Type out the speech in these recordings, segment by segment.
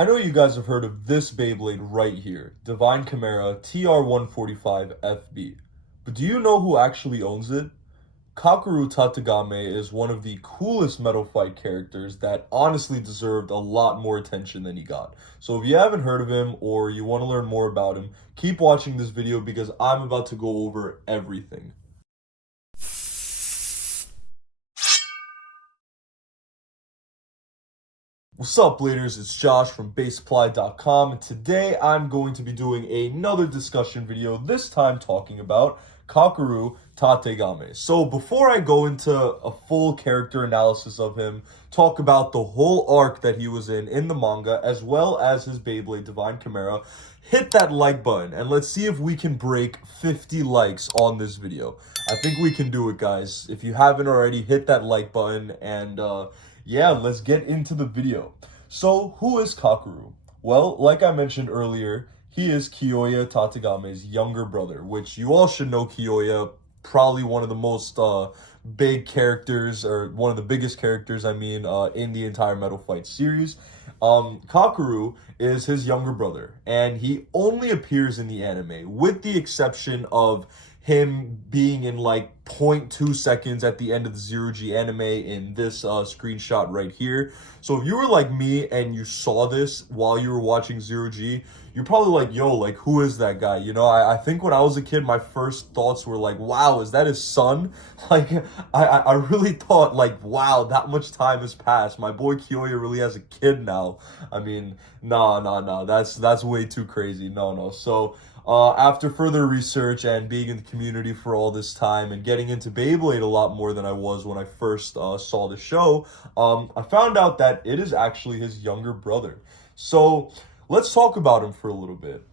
I know you guys have heard of this Beyblade right here, Divine Chimera TR145FB. But do you know who actually owns it? Kakeru Tategami is one of the coolest Metal Fight characters that honestly deserved a lot more attention than he got. So if you haven't heard of him or you want to learn more about him, keep watching this video because I'm about to go over everything. What's up, leaders? It's Josh from basesupply.com, and today I'm going to be doing another discussion video, this time talking about Kakeru Tategami. So before I go into a full character analysis of him, talk about the whole arc that he was in the manga, as well as his Beyblade Divine Chimera, hit that like button, and let's see if we can break 50 likes on this video. I think we can do it, guys. If you haven't already, hit that like button, and yeah, let's get into the video. So, who is Kakeru? Well, like I mentioned earlier, he is Kyoya Tategami's younger brother, which you all should know Kyoya, probably one of the most big characters, or one of the biggest characters, in the entire Metal Fight series. Kakeru is his younger brother, and he only appears in the anime, with the exception of him being in like 0.2 seconds at the end of the Zero G anime in this screenshot right here. So if you were like me and you saw this while you were watching Zero G, you're probably like, yo, like, who is that guy? You know, I think when I was a kid, my first thoughts were like, wow, is that his son? Like, I really thought, like, wow, that much time has passed. My boy Kyoya really has a kid now. I mean, no, that's way too crazy. No. So, after further research and being in the community for all this time and getting into Beyblade a lot more than I was when I first saw the show, I found out that it is actually his younger brother. So let's talk about him for a little bit.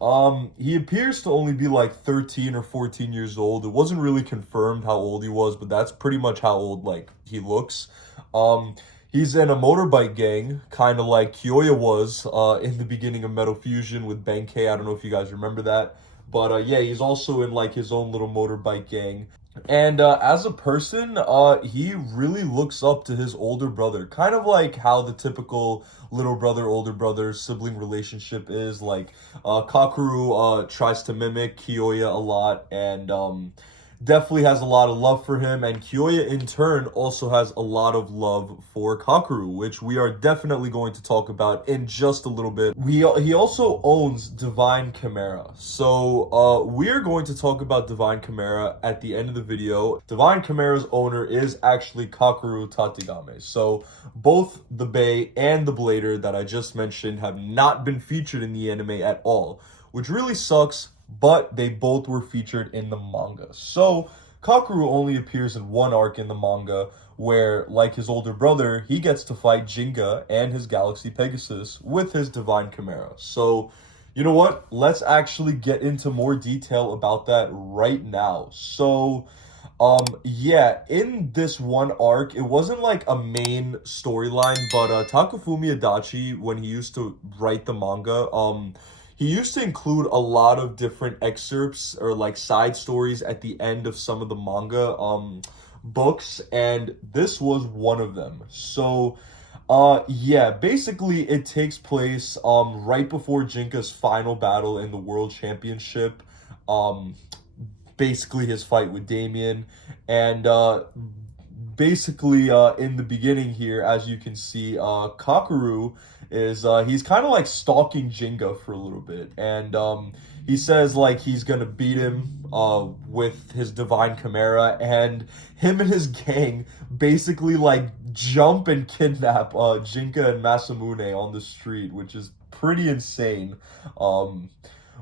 He appears to only be like 13 or 14 years old. It wasn't really confirmed how old he was, but that's pretty much how old like he looks. He's in a motorbike gang, kind of like Kyoya was in the beginning of Metal Fusion with Benkei. I don't know if you guys remember that. But yeah, he's also in like his own little motorbike gang. And as a person, he really looks up to his older brother. Kind of like how the typical little brother, older brother sibling relationship is. Like Kakeru tries to mimic Kyoya a lot, and definitely has a lot of love for him, and Kyoya in turn also has a lot of love for Kakeru, which we are definitely going to talk about in just a little bit. He also owns Divine Chimera, so we're going to talk about Divine Chimera at the end of the video. Divine Chimera's owner is actually Kakeru Tategami, so both the Bey and the Blader that I just mentioned have not been featured in the anime at all, which really sucks, but they both were featured in the manga. So, Kakeru only appears in one arc in the manga, where, like his older brother, he gets to fight Jinga and his Galaxy Pegasus with his Divine Chimera. So, you know what? Let's actually get into more detail about that right now. So, yeah, in this one arc, it wasn't like a main storyline, but Takafumi Adachi, when he used to write the manga, he used to include a lot of different excerpts or like side stories at the end of some of the manga books, and this was one of them. So yeah, basically it takes place right before Jinka's final battle in the World Championship. Basically his fight with Damien, and basically in the beginning here, as you can see, Kakeru is he's kind of like stalking Jinga for a little bit, and he says like he's gonna beat him with his Divine Chimera, and him and his gang basically like jump and kidnap Jinka and Masamune on the street, which is pretty insane.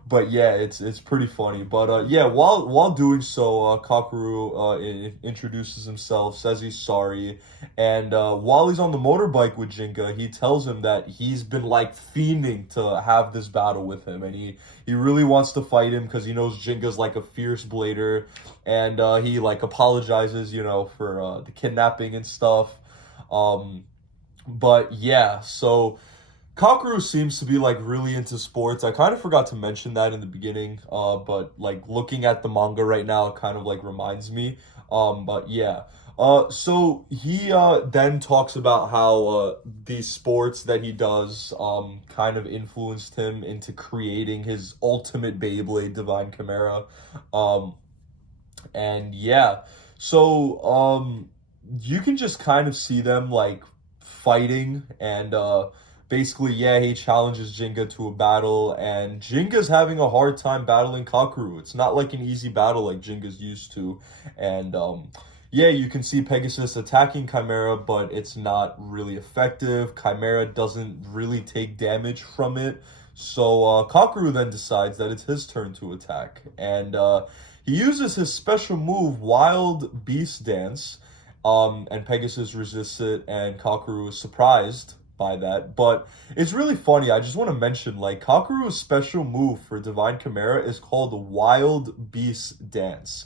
But yeah, it's pretty funny. But yeah, while doing so, Kakeru introduces himself, says he's sorry, and while he's on the motorbike with Jinka, he tells him that he's been like fiending to have this battle with him, and he really wants to fight him because he knows Jinka's like a fierce blader, and he like apologizes, you know, for the kidnapping and stuff. But yeah, so Kakeru seems to be like really into sports. I kind of forgot to mention that in the beginning, but like looking at the manga right now, it kind of like reminds me. But yeah. So he then talks about how these sports that he does kind of influenced him into creating his ultimate Beyblade Divine Chimera. Um, and yeah, so you can just kind of see them like fighting and basically yeah, he challenges Jinga to a battle and Jinga's having a hard time battling Kakeru. It's not like an easy battle like Jinga's used to. And yeah, you can see Pegasus attacking Chimera, but it's not really effective. Chimera doesn't really take damage from it. So Kakeru then decides that it's his turn to attack. And he uses his special move, Wild Beast Dance, and Pegasus resists it, and Kakeru is surprised by that. But it's really funny. I just want to mention, like, Kakeru's special move for Divine Chimera is called Wild Beast Dance.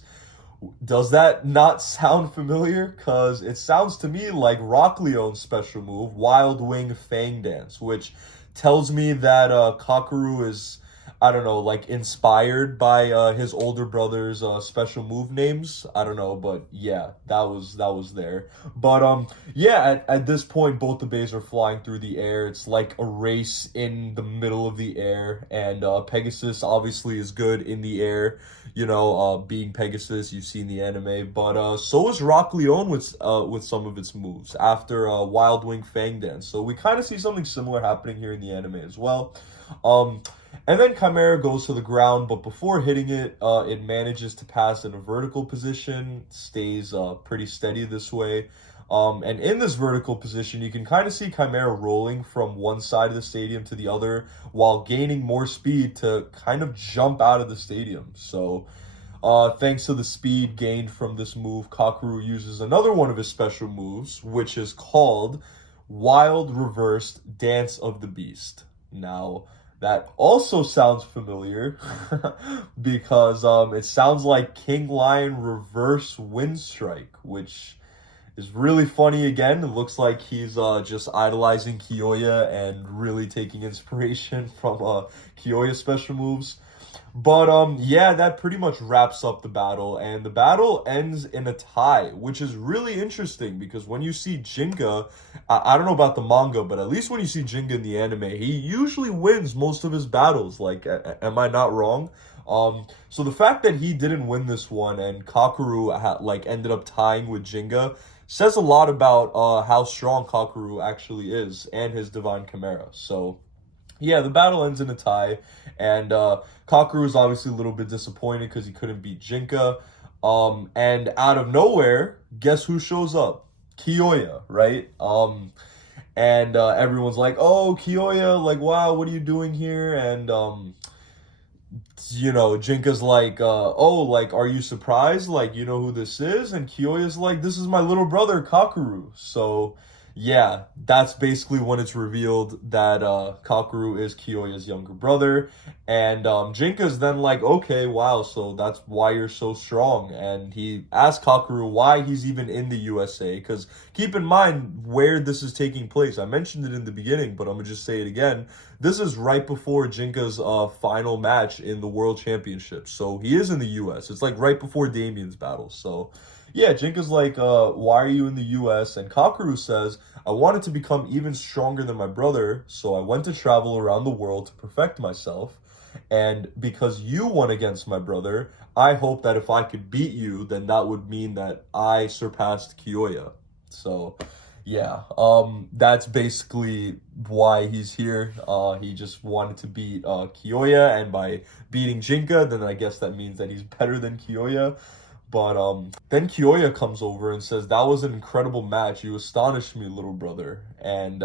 Does that not sound familiar? Because it sounds to me like Rock Leone's special move, Wild Wing Fang Dance, which tells me that Kakeru is, I don't know, like inspired by his older brother's special move names. I don't know, but yeah, that was there. But yeah, at this point, both the bays are flying through the air. It's like a race in the middle of the air, and Pegasus obviously is good in the air. You know, being Pegasus, you've seen the anime, but so is Rock Leone with some of its moves after Wild Wing Fang Dance. So we kind of see something similar happening here in the anime as well. And then Chimera goes to the ground, but before hitting it, it manages to pass in a vertical position, stays pretty steady this way. And in this vertical position, you can kind of see Chimera rolling from one side of the stadium to the other while gaining more speed to kind of jump out of the stadium. So, thanks to the speed gained from this move, Kakeru uses another one of his special moves, which is called Wild Reversed Dance of the Beast. Now, that also sounds familiar because it sounds like King Lion Reverse Wind Strike, which is really funny again. It looks like he's just idolizing Kyoya and really taking inspiration from Kyoya's special moves. But yeah, that pretty much wraps up the battle, and the battle ends in a tie, which is really interesting because when you see Jinga, I don't know about the manga, but at least when you see Jinga in the anime, he usually wins most of his battles. Like, am I not wrong? So the fact that he didn't win this one and Kakeru like ended up tying with Jinga says a lot about how strong Kakeru actually is and his Divine Chimera. So yeah, the battle ends in a tie, and Kakeru is obviously a little bit disappointed because he couldn't beat Jinka. And out of nowhere, guess who shows up? Kyoya, right? And everyone's like, "Oh, Kyoya, like, wow, what are you doing here?" And you know, Jinka's like, "Oh, like, are you surprised? Like, you know who this is?" And Kyoya's like, "This is my little brother, Kakeru." So yeah, that's basically when it's revealed that Kakeru is Kyoya's younger brother. And Jinka's then like, okay, wow, so that's why you're so strong. And he asks Kakeru why he's even in the USA. Because keep in mind where this is taking place. I mentioned it in the beginning, but I'm going to just say it again. This is right before Jinka's final match in the World Championship. So he is in the US. It's like right before Damien's battle. So yeah, Jinka's like, why are you in the US? And Kakeru says, I wanted to become even stronger than my brother, so I went to travel around the world to perfect myself. And because you won against my brother, I hope that if I could beat you, then that would mean that I surpassed Kyoya. So yeah, that's basically why he's here. He just wanted to beat Kyoya, and by beating Jinka, then I guess that means that he's better than Kyoya. But then Kyoya comes over and says, that was an incredible match. You astonished me, little brother. And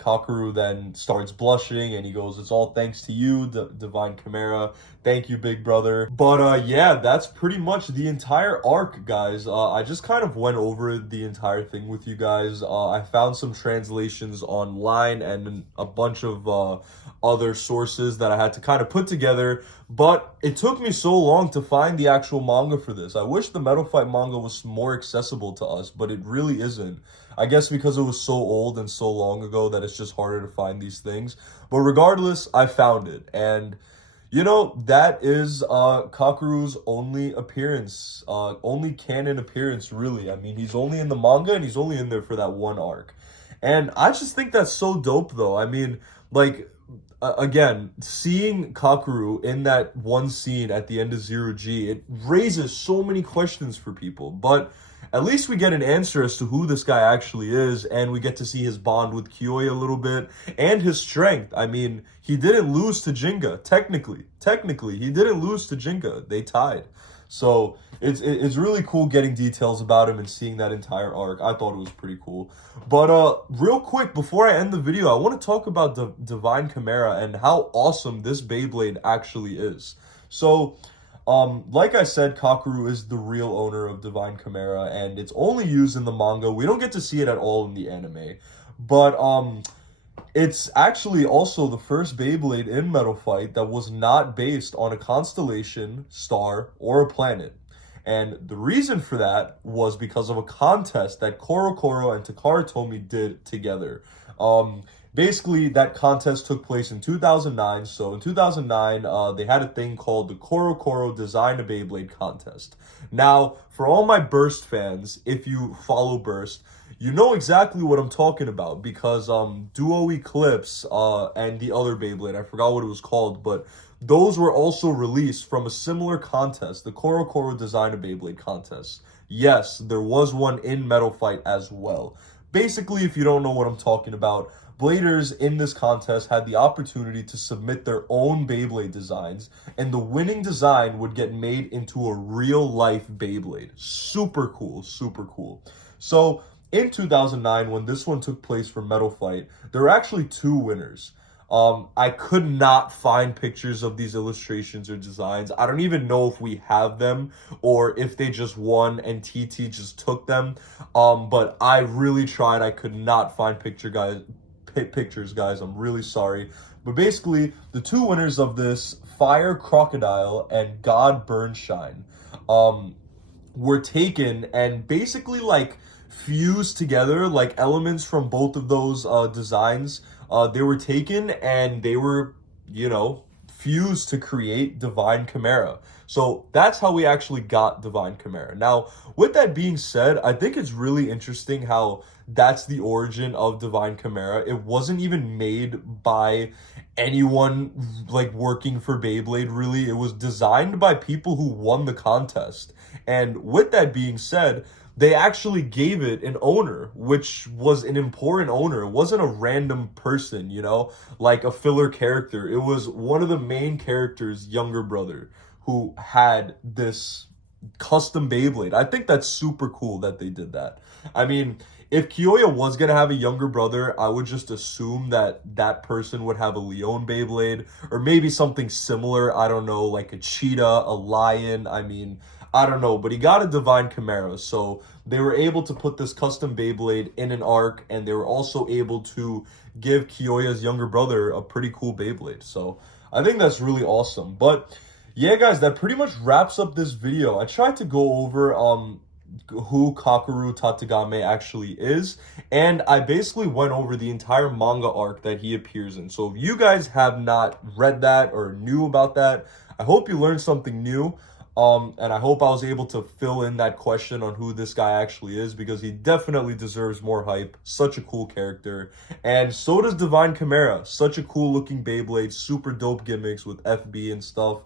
Kakeru then starts blushing and he goes, it's all thanks to you, Divine Chimera. Thank you, big brother. But yeah, that's pretty much the entire arc, guys. I just kind of went over the entire thing with you guys. I found some translations online and a bunch of other sources that I had to kind of put together. But it took me so long to find the actual manga for this. I wish the Metal Fight manga was more accessible to us, but it really isn't. I guess because it was so old and so long ago that it's just harder to find these things. But regardless, I found it. And you know, that is Kakeru's only appearance, only canon appearance, really. I mean, he's only in the manga and he's only in there for that one arc. And I just think that's so dope, though. I mean, like, again, seeing Kakeru in that one scene at the end of Zero G, it raises so many questions for people. But at least we get an answer as to who this guy actually is, and we get to see his bond with Kyoya a little bit, and his strength. I mean, he didn't lose to Jinga, technically. Technically, he didn't lose to Jinga. They tied. So it's really cool getting details about him and seeing that entire arc. I thought it was pretty cool. But real quick, before I end the video, I want to talk about Divine Chimera and how awesome this Beyblade actually is. So, like I said, Kakeru is the real owner of Divine Chimera, and it's only used in the manga. We don't get to see it at all in the anime. But, it's actually also the first Beyblade in Metal Fight that was not based on a constellation, star, or a planet. And the reason for that was because of a contest that Koro and Takara did together. Basically, that contest took place in 2009. So in 2009, they had a thing called the Koro Design a Beyblade contest. Now, for all my Burst fans, if you follow Burst, you know exactly what I'm talking about because Duo Eclipse and the other Beyblade, I forgot what it was called, but those were also released from a similar contest, the Koro Design a Beyblade contest. Yes, there was one in Metal Fight as well. Basically, if you don't know what I'm talking about, Bladers in this contest had the opportunity to submit their own Beyblade designs, and the winning design would get made into a real-life Beyblade. Super cool, super cool. So, in 2009, when this one took place for Metal Fight, there were actually two winners. I could not find pictures of these illustrations or designs. I don't even know if we have them or if they just won and TT just took them. But I really tried. I could not find pictures, guys. I'm really sorry. But basically, the two winners of this, Fire Crocodile and God Burnshine, were taken and basically like fused together, like elements from both of those designs. They were taken and they were, you know, fused to create Divine Chimera. So that's how we actually got Divine Chimera. Now, with that being said, I think it's really interesting how that's the origin of Divine Chimera. It wasn't even made by anyone like working for Beyblade, really. It was designed by people who won the contest. And with that being said, they actually gave it an owner, which was an important owner. It wasn't a random person, you know, like a filler character. It was one of the main characters' younger brother who had this custom Beyblade. I think that's super cool that they did that. I mean, if Kyoya was going to have a younger brother, I would just assume that that person would have a Leon Beyblade or maybe something similar. I don't know, like a cheetah, a lion. I mean, I don't know, but he got a Divine Chimera, so they were able to put this custom Beyblade in an arc, and they were also able to give Kyoya's younger brother a pretty cool Beyblade. So I think that's really awesome. But yeah, guys, that pretty much wraps up this video. I tried to go over who Kakeru Tategami actually is, and I basically went over the entire manga arc that he appears in. So if you guys have not read that or knew about that, I hope you learned something new. And I hope I was able to fill in that question on who this guy actually is, because he definitely deserves more hype. Such a cool character. And so does Divine Chimera. Such a cool looking Beyblade. Super dope gimmicks with FB and stuff.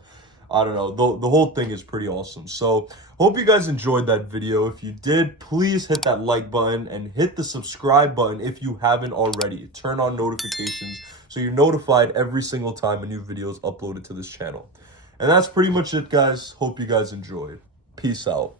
I don't know. The whole thing is pretty awesome. So, hope you guys enjoyed that video. If you did, please hit that like button and hit the subscribe button if you haven't already. Turn on notifications so you're notified every single time a new video is uploaded to this channel. And that's pretty much it, guys. Hope you guys enjoyed. Peace out.